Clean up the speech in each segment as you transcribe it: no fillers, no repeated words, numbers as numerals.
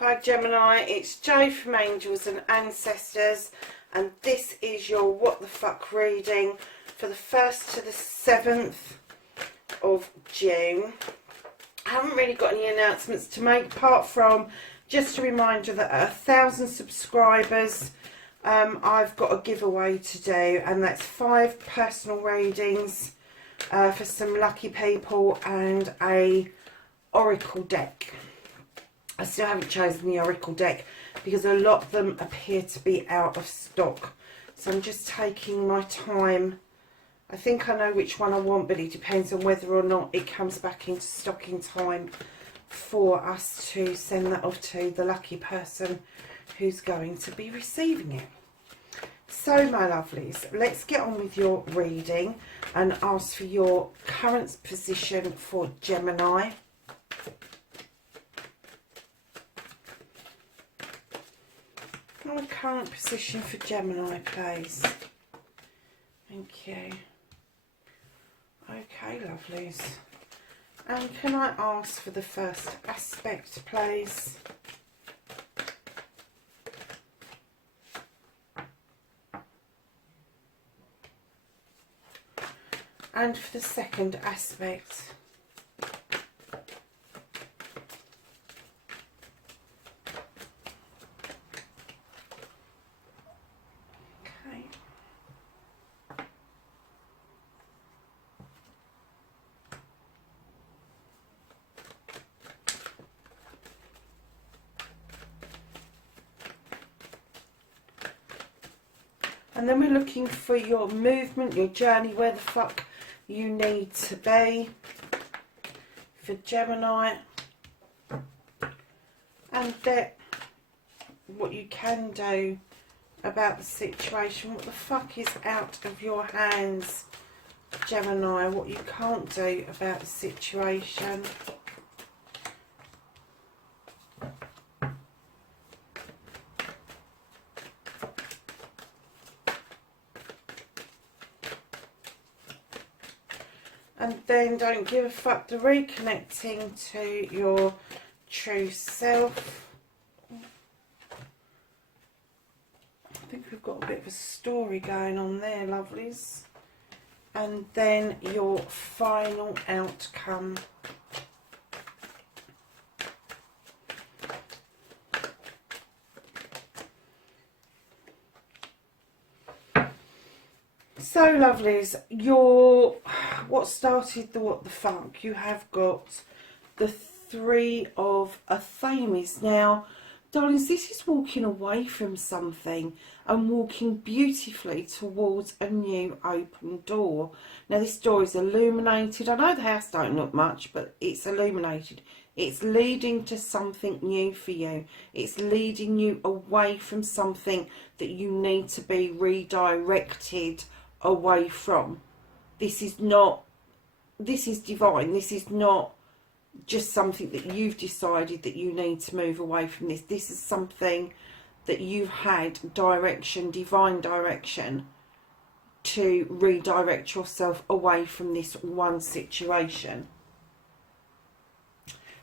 Hi Gemini, it's Jo from Angels and Ancestors, and this is your What the Fuck reading for the 1st to the 7th of June. I haven't really got any announcements to make apart from just a reminder that at 1,000 subscribers I've got a giveaway to do, and that's 5 personal readings for some lucky people and a oracle deck. I still haven't chosen the oracle deck because a lot of them appear to be out of stock. So I'm just taking my time. I think I know which one I want, but it depends on whether or not it comes back into stock in time for us to send that off to the lucky person who's going to be receiving it. So my lovelies, let's get on with your reading and ask for your current position for Gemini. Our current position for Gemini, please. Thank you. Okay, lovelies. And can I ask for the first aspect, please? And for the second aspect. And then we're looking for your movement, your journey, where the fuck you need to be for Gemini. And then what you can do about the situation. What the fuck is out of your hands, Gemini? What you can't do about the situation. And then don't give a fuck, the reconnecting to your true self. I think we've got a bit of a story going on there, lovelies. And then your final outcome. So lovelies, your what started the what the fuck, you have got the 3 of Athames. Now, darlings, this is walking away from something and walking beautifully towards a new open door. Now, this door is illuminated. I know the house don't look much, but it's illuminated. It's leading to something new for you. It's leading you away from something that you need to be redirected away from. This is not, this is divine. This is not just something that you've decided that you need to move away from this. This is something that you've had direction, divine direction, to redirect yourself away from this one situation.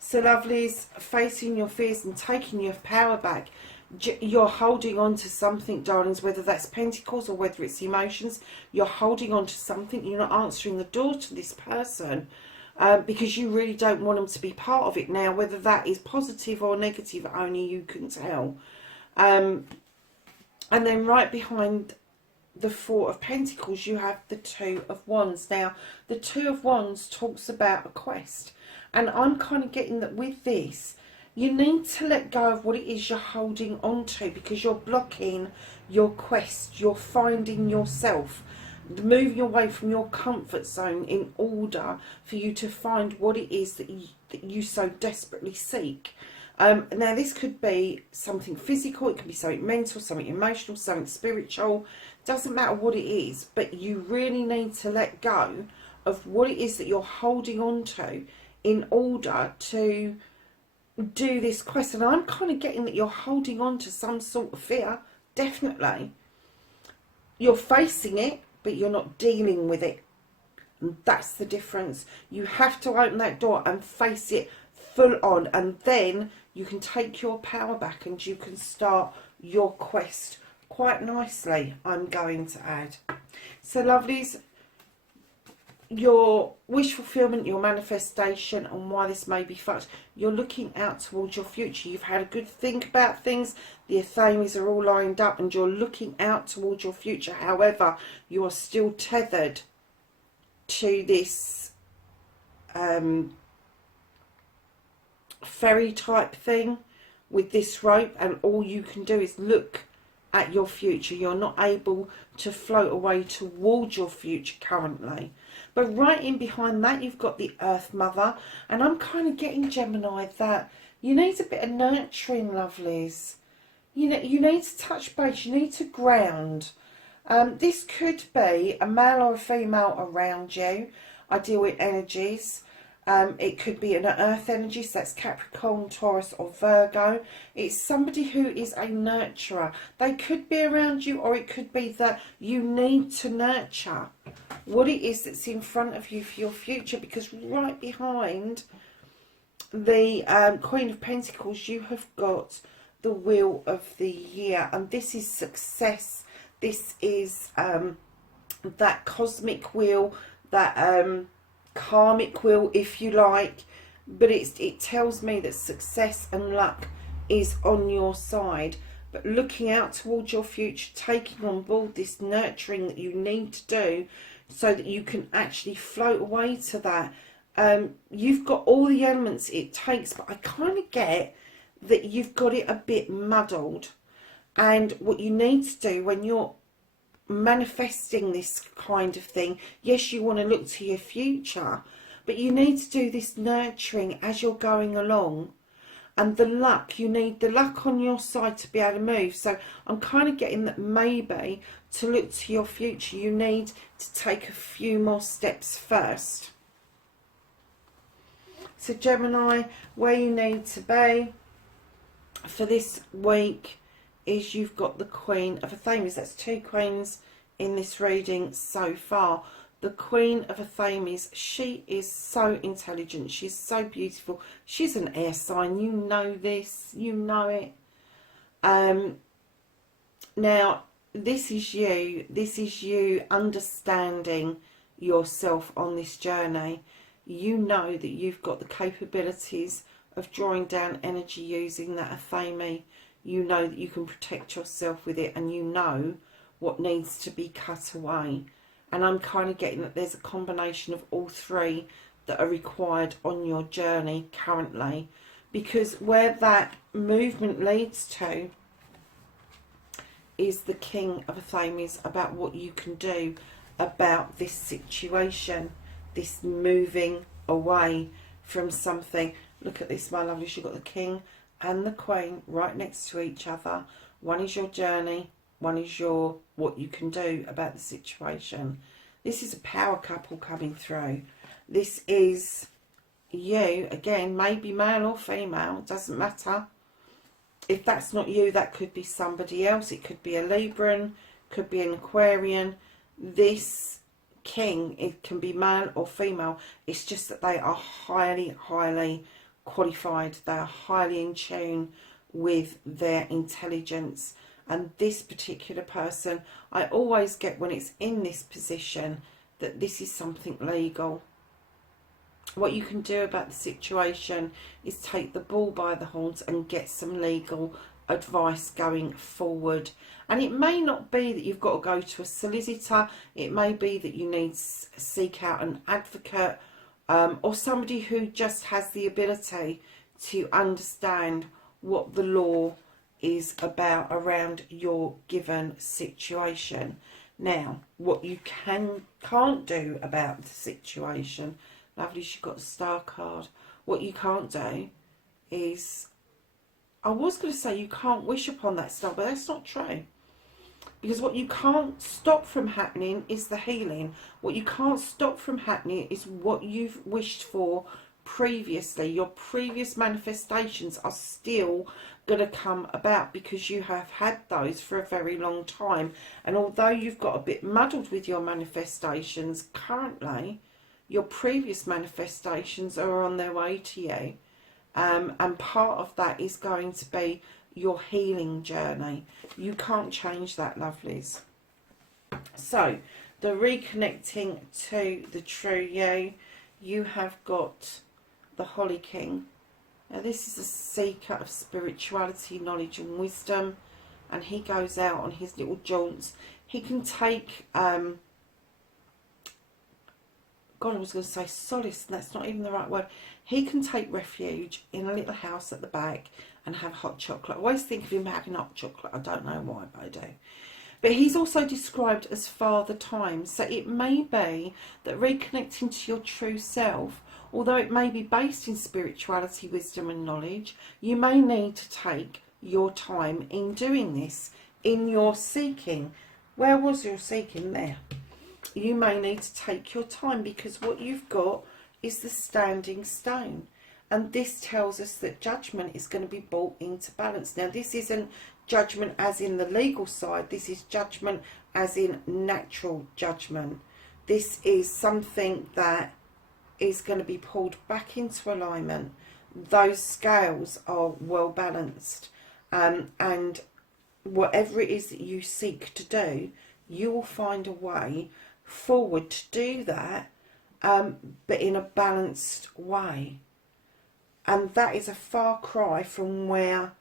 So lovelies, facing your fears and taking your power back. You're holding on to something, darlings, whether that's pentacles or whether it's emotions. You're holding on to something. You're not answering the door to this person because you really don't want them to be part of it. Now, whether that is positive or negative, only you can tell. And then right behind the 4 of Pentacles, you have the 2 of Wands. Now, the 2 of Wands talks about a quest. And I'm kind of getting that with this, you need to let go of what it is you're holding on to, because you're blocking your quest. You're finding yourself, moving away from your comfort zone in order for you to find what it is that you so desperately seek. Now, this could be something physical, it could be something mental, something emotional, something spiritual. Doesn't matter what it is, but you really need to let go of what it is that you're holding on to in order to do this quest. And I'm kind of getting that you're holding on to some sort of fear. Definitely you're facing it, but you're not dealing with it. And that's the difference. You have to open that door and face it full on, and then you can take your power back and you can start your quest quite nicely, I'm going to add. So lovelies, your wish fulfillment, your manifestation, and why this may be fucked, you're looking out towards your future. You've had a good think about things, the Athames are all lined up, and you're looking out towards your future. However, you are still tethered to this ferry type thing with this rope, and all you can do is look at your future. You're not able to float away towards your future currently. But right in behind that, you've got the Earth Mother. And I'm kind of getting, Gemini, that you need a bit of nurturing, lovelies. You need to touch base. You need to ground. This could be a male or a female around you. I deal with energies. It could be an earth energy, so that's Capricorn, Taurus or Virgo. It's somebody who is a nurturer. They could be around you, or it could be that you need to nurture what it is that's in front of you for your future, because right behind the Queen of Pentacles, you have got the Wheel of the Year, and this is success. This is that cosmic wheel, that karmic wheel, if you like, but it tells me that success and luck is on your side. But looking out towards your future, taking on board this nurturing that you need to do so that you can actually float away to that. You've got all the elements it takes, but I kind of get that you've got it a bit muddled. And what you need to do when you're manifesting this kind of thing, yes, you want to look to your future, but you need to do this nurturing as you're going along. And the luck, you need the luck on your side to be able to move. So I'm kind of getting that maybe to look to your future, you need to take a few more steps first. So Gemini, where you need to be for this week is you've got the Queen of Athames. That's two queens in this reading so far. The Queen of Athames, she is so intelligent. She's so beautiful. She's an air sign. You know this. You know it. Now, this is you. This is you understanding yourself on this journey. You know that you've got the capabilities of drawing down energy using that Athame. You know that you can protect yourself with it, and you know what needs to be cut away. And I'm kind of getting that there's a combination of all three that are required on your journey currently, because where that movement leads to is the King of Athames, about what you can do about this situation, this moving away from something. Look at this, my lovelies. You've got the King and the Queen right next to each other. One is your journey, one is your what you can do about the situation. This is a power couple coming through. This is you, again, maybe male or female, doesn't matter. If that's not you, that could be somebody else. It could be a Libran, could be an Aquarian. This King, it can be male or female. It's just that they are highly, highly qualified. They are highly in tune with their intelligence. And this particular person, I always get when it's in this position that this is something legal. What you can do about the situation is take the bull by the horns and get some legal advice going forward. And it may not be that you've got to go to a solicitor. It may be that you need to seek out an advocate, or somebody who just has the ability to understand what the law is about around your given situation. Now, what you can't do about the situation, lovely, you've got the Star card. What you can't do is, I was going to say you can't wish upon that star, but that's not true. Because what you can't stop from happening is the healing. What you can't stop from happening is what you've wished for previously. Your previous manifestations are still going to come about because you have had those for a very long time. And although you've got a bit muddled with your manifestations currently, your previous manifestations are on their way to you. and part of that is going to be your healing journey. You can't change that, lovelies. So, the reconnecting to the true you, you have got the Holly King. Now, this is a seeker of spirituality, knowledge and wisdom, and he goes out on his little jaunts. He can take, God, I was going to say solace, and that's not even the right word. He can take refuge in a little house at the back and have hot chocolate. I always think of him having hot chocolate. I don't know why, but I do. But he's also described as Father Time. So it may be that reconnecting to your true self, although it may be based in spirituality, wisdom and knowledge, you may need to take your time in doing this, in your seeking. Where was your seeking? There. You may need to take your time, because what you've got is the standing stone. And this tells us that judgment is going to be brought into balance. Now, this isn't judgment as in the legal side. This is judgment as in natural judgment. This is something that is going to be pulled back into alignment. Those scales are well balanced. And whatever it is that you seek to do, you will find a way forward to do that, but in a balanced way. And that is a far cry from where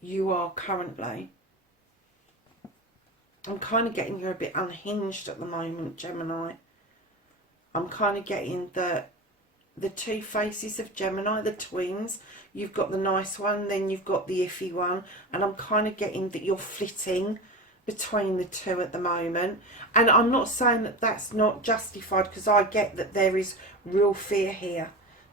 you are currently. I'm kind of getting you're a bit unhinged at the moment, Gemini. I'm kind of getting the two faces of Gemini, the twins. You've got the nice one, then you've got the iffy one. And I'm kind of getting that you're flitting between the two at the moment. And I'm not saying that that's not justified, because I get that there is real fear here.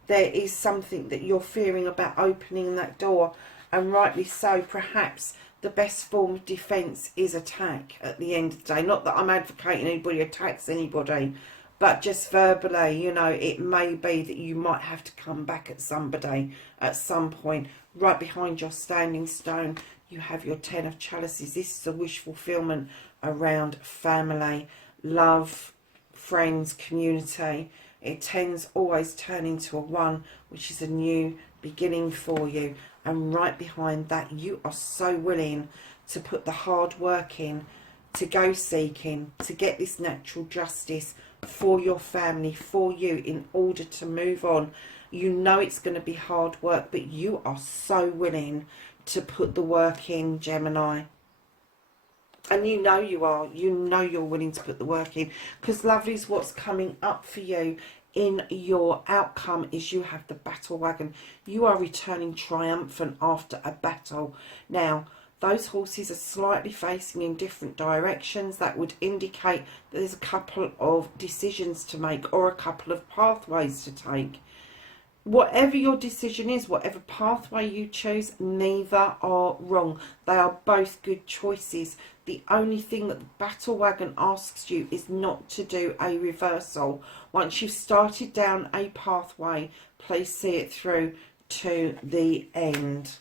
There is something that you're fearing about opening that door, and rightly so. Perhaps the best form of defence is attack at the end of the day. Not that I'm advocating anybody attacks anybody, but just verbally, you know, it may be that you might have to come back at somebody at some point. Right behind your standing stone, you have your 10 of chalices. This is a wish fulfillment around family, love, friends, community. It tends always turn into a 1, which is a new beginning for you. And right behind that, you are so willing to put the hard work in, to go seeking, to get this natural justice for your family, for you, in order to move on. You know it's going to be hard work, but you are so willing to put the work in, Gemini. And you know you are. You know you're willing to put the work in. Because, lovelies, what's coming up for you in your outcome is you have the battle wagon. You are returning triumphant after a battle. Now, those horses are slightly facing in different directions. That would indicate that there's a couple of decisions to make, or a couple of pathways to take. Whatever your decision is, whatever pathway you choose, neither are wrong. They are both good choices. The only thing that the battle wagon asks you is not to do a reversal. Once you've started down a pathway, please see it through to the end.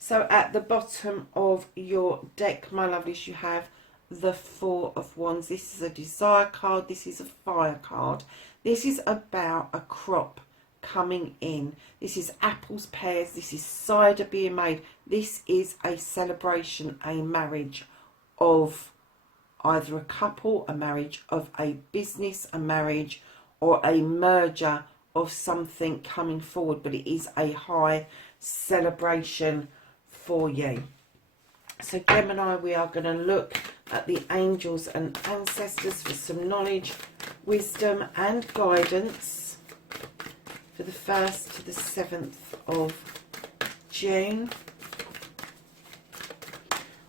So at the bottom of your deck, my lovelies, you have the 4 of Wands. This is a desire card. This is a fire card. This is about a crop coming in. This is apples, pears. This is cider being made. This is a celebration, a marriage of either a couple, a marriage of a business, a marriage, or a merger of something coming forward. But it is a high celebration for you. So Gemini, we are going to look at the angels and ancestors for some knowledge, wisdom and guidance for the 1st to the 7th of June.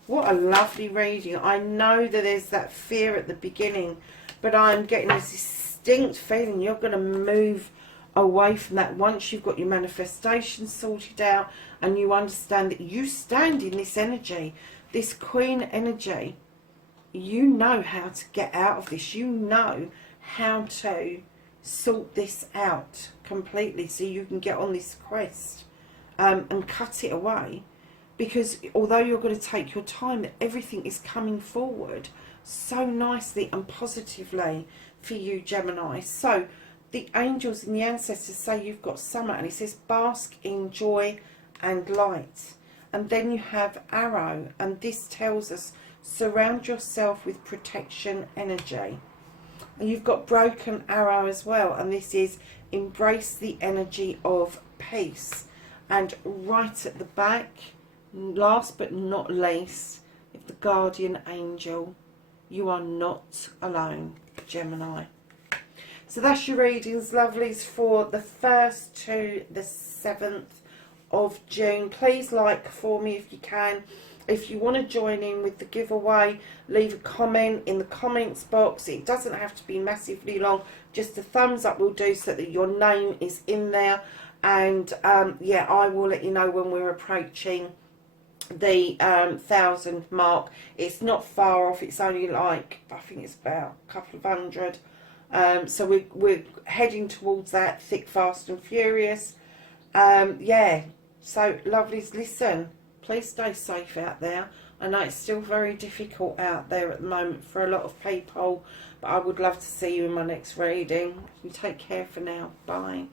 What a lovely reading. I know that there's that fear at the beginning, but I'm getting this distinct feeling you're going to move away from that once you've got your manifestation sorted out and you understand that you stand in this energy, this Queen energy. You know how to get out of this. You know how to sort this out completely so you can get on this quest and cut it away. Because although you're going to take your time, everything is coming forward so nicely and positively for you, Gemini. So the angels and the ancestors say you've got summer, and it says bask in joy and light. And then you have arrow, and this tells us surround yourself with protection energy. And you've got broken arrow as well, and this is embrace the energy of peace. And right at the back, last but not least, if the guardian angel, you are not alone, Gemini. So that's your readings, lovelies, for the 1st to the 7th of June. Please like for me if you can. If you want to join in with the giveaway, leave a comment in the comments box. It doesn't have to be massively long. Just a thumbs up will do, so that your name is in there. And yeah, I will let you know when we're approaching the 1,000 mark. It's not far off. It's only like, I think it's about a couple of hundred. So we're heading towards that, thick, fast and furious. Yeah, so lovelies, listen, please stay safe out there. I know it's still very difficult out there at the moment for a lot of people, but I would love to see you in my next reading. You take care for now. Bye.